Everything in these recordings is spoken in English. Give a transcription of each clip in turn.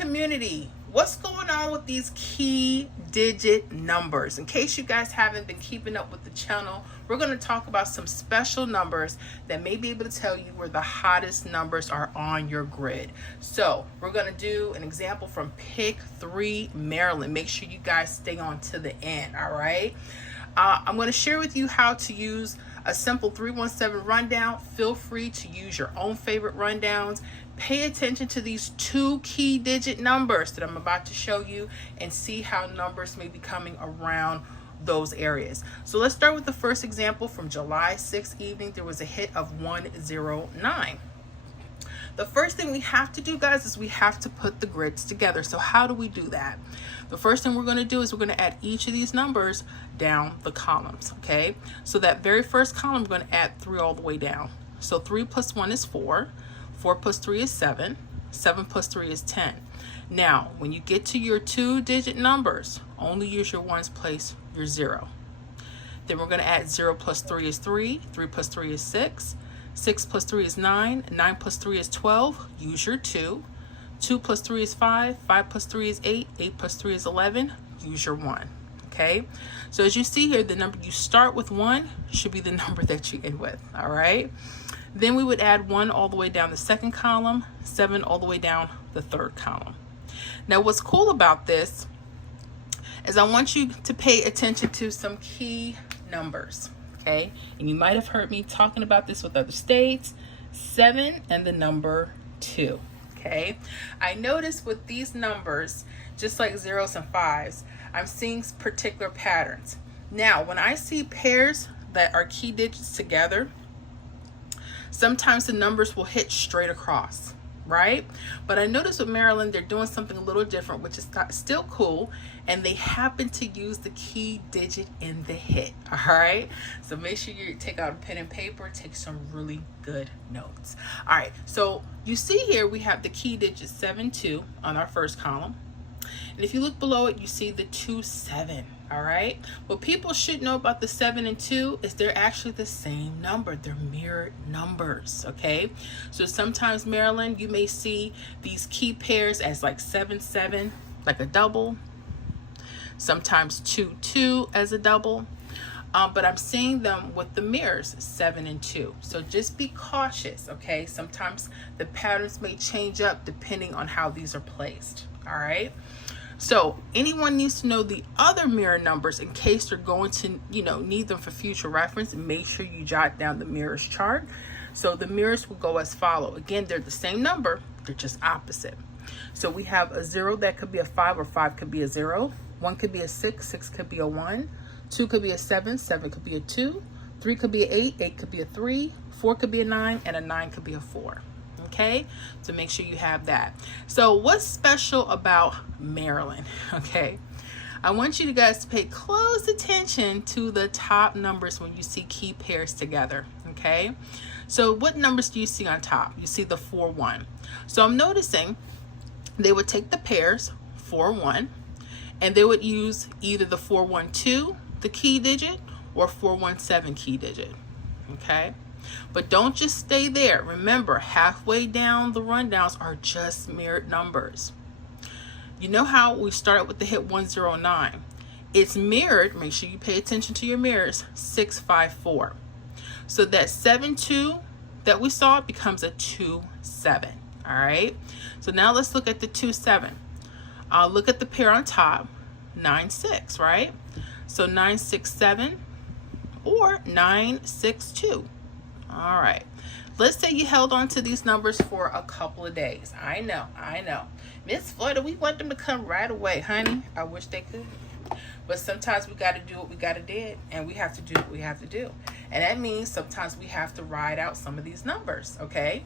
community, what's going on with these key digit numbers? In case you guys haven't been keeping up with the channel, we're going to talk about some special numbers that may be able to tell you where the hottest numbers are on your grid. So we're going to do an example from Pick 3 Maryland. Make sure you guys stay on to the end, all right? I'm going to share with you how to use a simple 317 rundown. Feel free to use your own favorite rundowns. Pay attention to these two key digit numbers that I'm about to show you and see how numbers may be coming around those areas. So let's start with the first example from July 6th evening. There was a hit of 109. The first thing we have to do, guys, is we have to put the grids together. So how do we do that? The first thing we're going to do is we're going to add each of these numbers down the columns, okay? So that very first column, we're going to add 3 all the way down. So 3 plus 1 is 4. 4 plus 3 is 7. 7 plus 3 is 10. Now, when you get to your 2-digit numbers, only use your ones place your 0. Then we're going to add 0 plus 3 is 3. 3 plus 3 is 6. 6 plus 3 is 9. 9 plus 3 is 12. Use your 2. 2 plus 3 is 5. 5 plus 3 is 8. 8 plus 3 is 11. Use your 1. Okay? So as you see here, the number you start with 1 should be the number that you end with. All right? Then we would add 1 all the way down the second column, 7 all the way down the third column. Now what's cool about this is I want you to pay attention to some key numbers. Okay, and you might have heard me talking about this with other states. 7 and the number 2. Okay, I noticed with these numbers, just like zeros and fives, I'm seeing particular patterns. Now, when I see pairs that are key digits together, sometimes the numbers will hit straight across, right? But I noticed with Maryland, they're doing something a little different, which is still cool, and they happen to use the key digit in the hit, all right? So make sure you take out a pen and paper, take some really good notes. All right, so you see here we have the key digit 7, 2 on our first column. And if you look below it, you see the 2, 7. All right. What people should know about the 7 and 2 is they're actually the same number. They're mirrored numbers. Okay. So sometimes, Maryland, you may see these key pairs as like 7, 7, like a double. Sometimes 2, 2 as a double. But I'm seeing them with the mirrors 7 and 2. So just be cautious. Okay. Sometimes the patterns may change up depending on how these are placed. All right. So anyone needs to know the other mirror numbers in case they're going to, need them for future reference. Make sure you jot down the mirrors chart. So the mirrors will go as follow. Again, they're the same number, they're just opposite. So we have a 0 that could be a 5, or 5 could be a 0. 1 could be a 6, 6 could be a 1. 2 could be a 7, 7 could be a 2. 3 could be an 8, 8 could be a 3. 4 could be a 9, and a 9 could be a 4. Okay, so make sure you have that. So what's special about Maryland? Okay, I want you guys to pay close attention to the top numbers when you see key pairs together. Okay, so what numbers do you see on top? You see the 4, 1. So I'm noticing they would take the pairs 4, 1, and they would use either the 4, 1, 2, the key digit, or 4, 1, 7 key digit. Okay. But don't just stay there. Remember, halfway down the rundowns are just mirrored numbers. You know how we started with the hit 109? It's mirrored, make sure you pay attention to your mirrors, 654. So that 7, 2 that we saw becomes a 2, 7. All right. So now let's look at the 2, 7. Look at the pair on top, 9, 6, right? So 9, 6, 7 or 9, 6, 2. All right, let's say you held on to these numbers for a couple of days. I know. Miss Florida, we want them to come right away, honey. I wish they could. But sometimes we got to do what we got to do, and we have to do what we have to do. And that means sometimes we have to ride out some of these numbers, okay?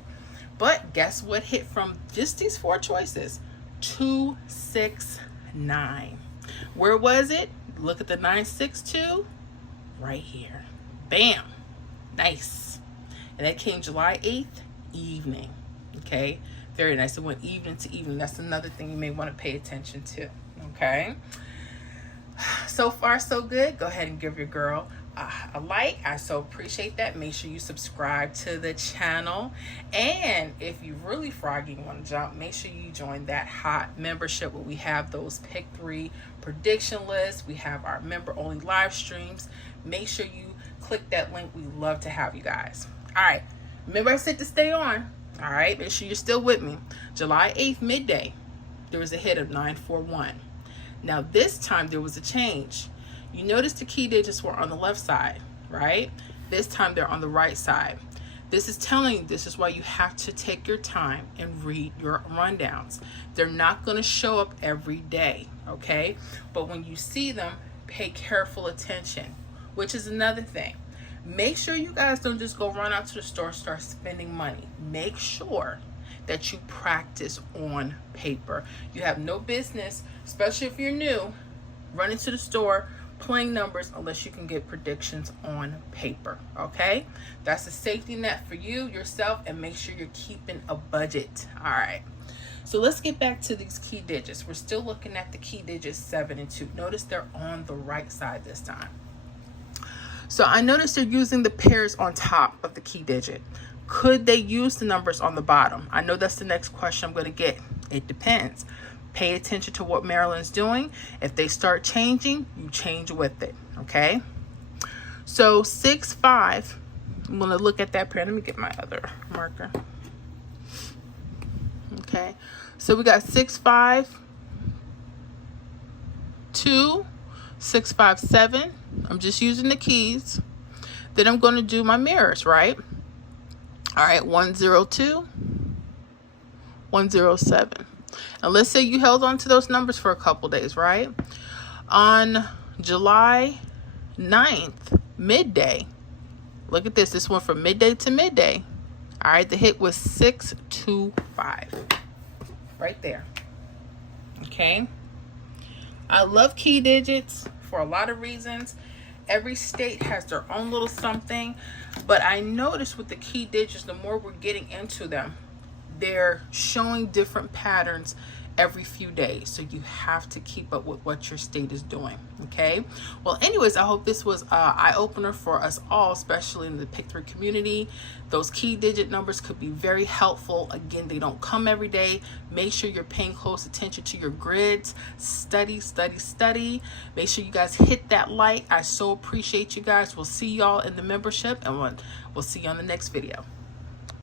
But guess what hit from just these 4 choices? 2, 6, 9. Where was it? Look at the 9, 6, 2. Right here. Bam. Nice. And that came July 8th evening. Okay, very nice. It went evening to evening. That's another thing you may want to pay attention to. Okay, so far so good. Go ahead and give your girl a like. I so appreciate that. Make sure you subscribe to the channel. And if you really froggy want to jump, make sure you join that hot membership where we have those pick 3 prediction lists. We have our member only live streams. Make sure you click that link. We love to have you guys. All right. Remember I said to stay on. All right. Make sure you're still with me. July 8th, midday, there was a hit of 941. Now this time there was a change. You notice the key digits were on the left side, right? This time they're on the right side. This is telling you this is why you have to take your time and read your rundowns. They're not going to show up every day, okay? But when you see them, pay careful attention, which is another thing. Make sure you guys don't just go run out to the store and start spending money. Make sure that you practice on paper. You have no business, especially if you're new, running to the store playing numbers unless you can get predictions on paper. Okay, that's a safety net for you, yourself, and make sure you're keeping a budget. All right, so let's get back to these key digits. We're still looking at the key digits 7 and 2. Notice they're on the right side this time. So I noticed they're using the pairs on top of the key digit. Could they use the numbers on the bottom? I know that's the next question I'm going to get. It depends. Pay attention to what Maryland's doing. If they start changing, you change with it, okay? So 6, 5, I'm going to look at that pair. Let me get my other marker. Okay, so we got 6, 5, 2, 6, 5, 7. I'm just using the keys. Then I'm going to do my mirrors, right? All right, 102, 107. Now let's say you held on to those numbers for a couple days, right? On July 9th, midday, look at this. This went from midday to midday. All right, the hit was 625. Right there. Okay. I love key digits for a lot of reasons. Every state has their own little something. But I noticed with the key digits, the more we're getting into them, they're showing different patterns every few days. So you have to keep up with what your state is doing. Okay. Well, anyways, I hope this was an eye-opener for us all, especially in the Pick 3 community. Those key digit numbers could be very helpful. Again, they don't come every day. Make sure you're paying close attention to your grids. Study, study, study. Make sure you guys hit that like. I so appreciate you guys. We'll see y'all in the membership, and we'll see you on the next video.